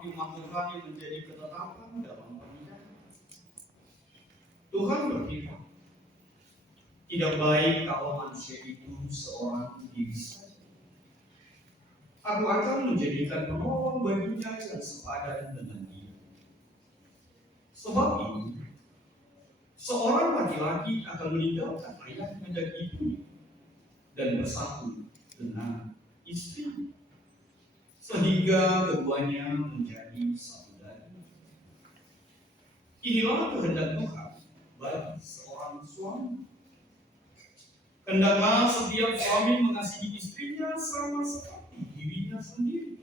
firman Tuhan yang menjadi ketetapan dalam pernikahan. Tuhan berfirman, tidak baik kalau manusia itu seorang diri saja. Aku akan menjadikan penolong baginya yang sepadan dengan dia. Sebab itu, seorang laki-laki akan meninggalkan ayahnya dan ibunya dan bersatu dengan istri, sehingga keduanya menjadi satu daging. Inilah kehendak Tuhan bagi seorang suami. Hendaklah setiap suami mengasihi istrinya sama seperti dirinya sendiri,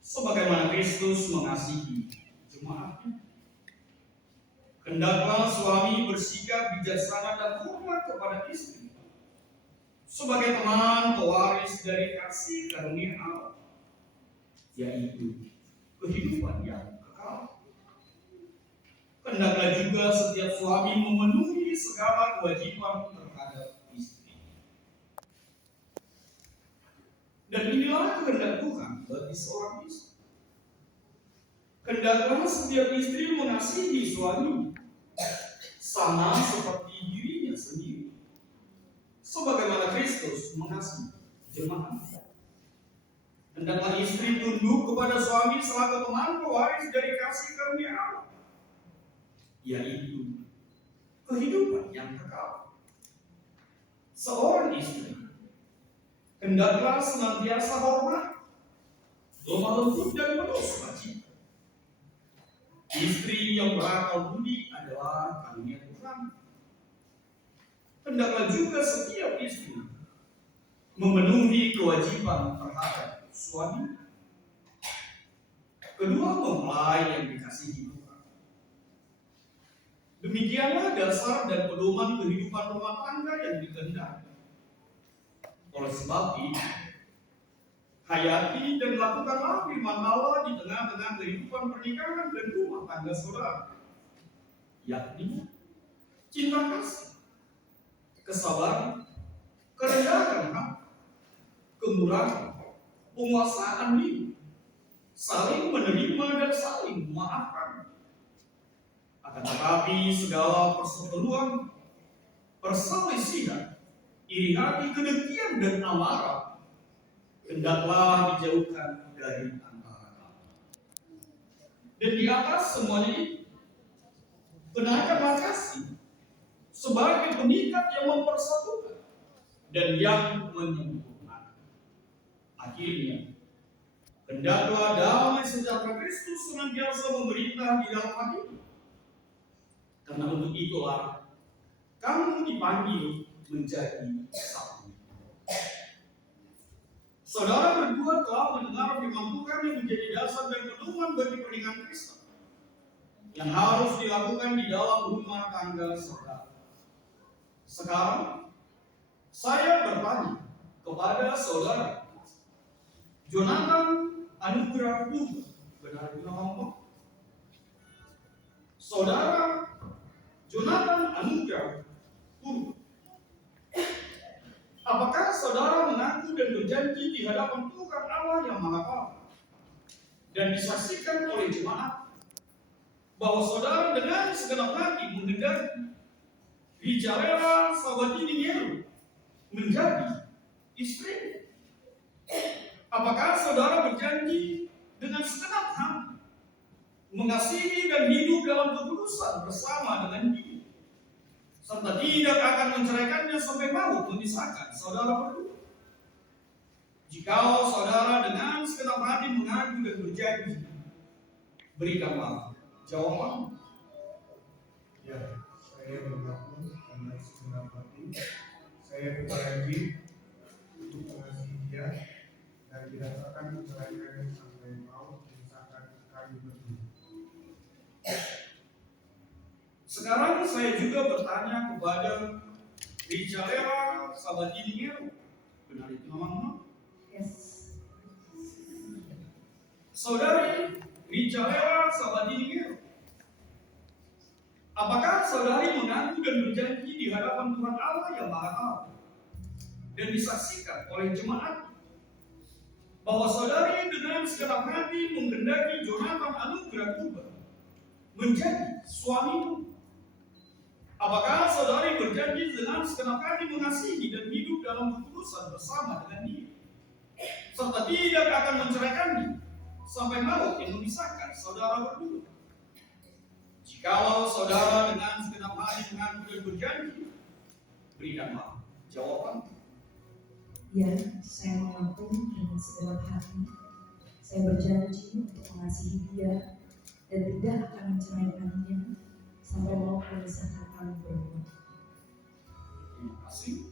sebagaimana Kristus mengasihi jemaatnya. Hendaklah suami bersikap bijaksana dan hormat kepada istri, sebagai teman pewaris dari kasih karunia Allah, yaitu kehidupan yang kekal. Hendaklah juga setiap suami memenuhi segala kewajiban terhadap istri. Dan inilah kehendak Tuhan bagi seorang istri. Hendaklah setiap istri mengasihi suami sama seperti dirinya sendiri, sebagaimana Kristus mengasihi jemaat. Hendaklah istri tunduk kepada suami selaku teman pewaris dari kasih karunia Allah, yaitu kehidupan yang kekal. Seorang istri hendaklah senantiasa hormat, lemah lembut dan penuh sukacita. Istri yang berakal budi adalah karunia Tuhan. Hendaklah juga setiap istri memenuhi kewajiban terhadap suami. Kedua mempelai yang dikasihi Tuhan. Demikianlah dasar dan pedoman kehidupan rumah tangga yang dikehendaki. Oleh sebab itu, hayati dan lakukanlah firman Allah di tengah-tengah kehidupan pernikahan dan rumah tangga saudara, yakni cinta kasih, kesabaran, kerendahan hati, kemurahan, penguasaan diri, saling menerima dan saling memaafkan. Akan tetapi segala perseteruan, perselisihan, iri hati, kedengkian dan amarah hendaklah dijauhkan dari antara kamu. Dan di atas semuanya ini, benarkanlah kasih sebagai pengikat yang mempersatukan dan yang menyempurnakan. Akhirnya, hendaklah damai sejahtera Kristus senantiasa memerintah di dalam hati. Karena untuk itulah kamu dipanggil menjadi satu. Saudara berdua telah mendengar firman Tuhan yang menjadi dasar dan pedoman bagi pernikahan Kristen yang harus dilakukan di dalam rumah tangga saudara. Sekarang saya bertanya kepada saudara Jonathan Anugrah Purba, benar itu nama? Saudara Jonathan Anugrah Purba, apakah saudara mengaku dan berjanji di hadapan Tuhan Allah yang Maha Kuasa dan disaksikan oleh jemaat bahwa saudara dengan segenap hati menghendaki Rijalela Sabatini Ngeru menjadi istri? Apakah saudara berjanji dengan segenap hati mengasihi dan hidup dalam ketulusan bersama dengan dia, serta tidak akan menceraikannya sampai maut memisahkan saudara berdua? Jikalau saudara dengan segenap hati mengaku dan berjanji, berikanlah jawaban. Ya, saya mengaku dengan segenap hati. Saya berjanji untuk mengasihi dia dan tidak akan menceraikannya sampai maut memisahkan kami berdua. Sekarang saya juga bertanya kepada Rijalela Sabatini Ngeru, benar itu namanya? Yes. Saudari Rijalela Sabatini Ngeru, apakah saudari mengaku dan berjanji di hadapan Tuhan Allah yang Maha Kuasa dan disaksikan oleh jemaat bahwa saudari dengan segenap hati menghendaki Jonathan anugerah Tuhan menjadi suamimu? Apakah saudari berjanji dengan segenap hati mengasihi dan hidup dalam ketulusan bersama dengan dia, serta tidak akan menceraikannya sampai maut yang memisahkan saudara berdua? Jikalau saudara dengan segenap hati mengaku dan berjanji, berikanlah jawaban. Ya, saya mengaku dengan segenap hati. Saya berjanji untuk mengasihi dia dan tidak akan menceraikannya sampai maut memisahkan kami berdua. Terima kasih.